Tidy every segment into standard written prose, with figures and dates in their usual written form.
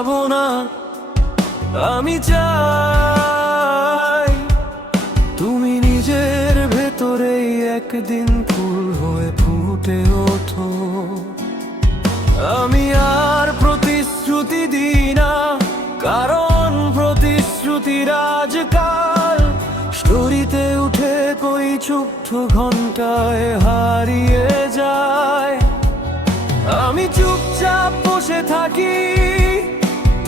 যাব না। আমি চাই তুমি নিজের ভেতরেই একদিন ফুল হয়ে ফুটে ওঠো। আমি আর প্রতিশ্রুতি দিই না, কারণ প্রতিশ্রুতির আজকাল স্টোরিতে উঠে কই ছোট্ট ঘন্টায় হারিয়ে যায়। আমি চুপচাপ বসে থাকি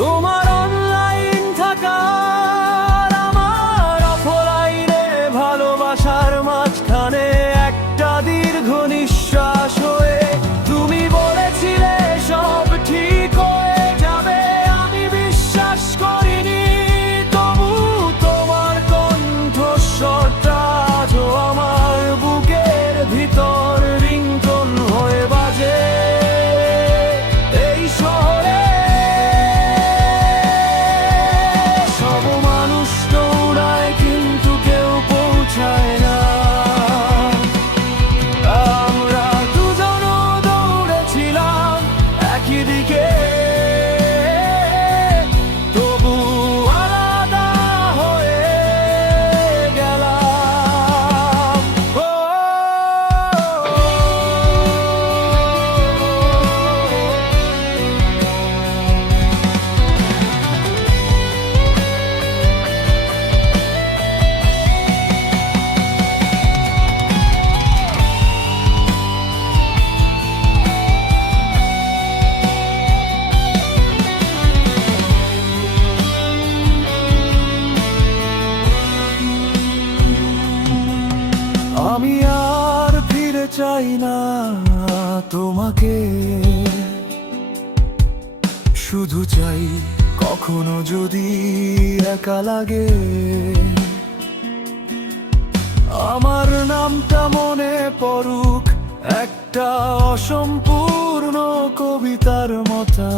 তোমার অনলাইন থাকার, আমার অফলাইনে ভালোবাসার মাঝখানে একটা দীর্ঘ নিঃশ্বাস হয়ে। তুমি বলেছিলে সব ঠিক হয়ে যাবে, আমি বিশ্বাস করিনি, তবু তোমার কণ্ঠস্বরটা আজও আমার বুকের ভিতর রিংটোন হয়ে বাজে। এই শহরে সব মানুষ দৌড়ায় কিন্তু কেউ পৌঁছায় না। আমরা দুজনও দৌড়েছিলাম একই দিকে, তবু আলাদা হয়ে গেলাম। আমি আর ফিরে চাই না তোমাকে, শুধু চাই কখনো যদি একা লাগে আমার নামটা মনে পড়ুক একটা অসম্পূর্ণ কবিতার মতো।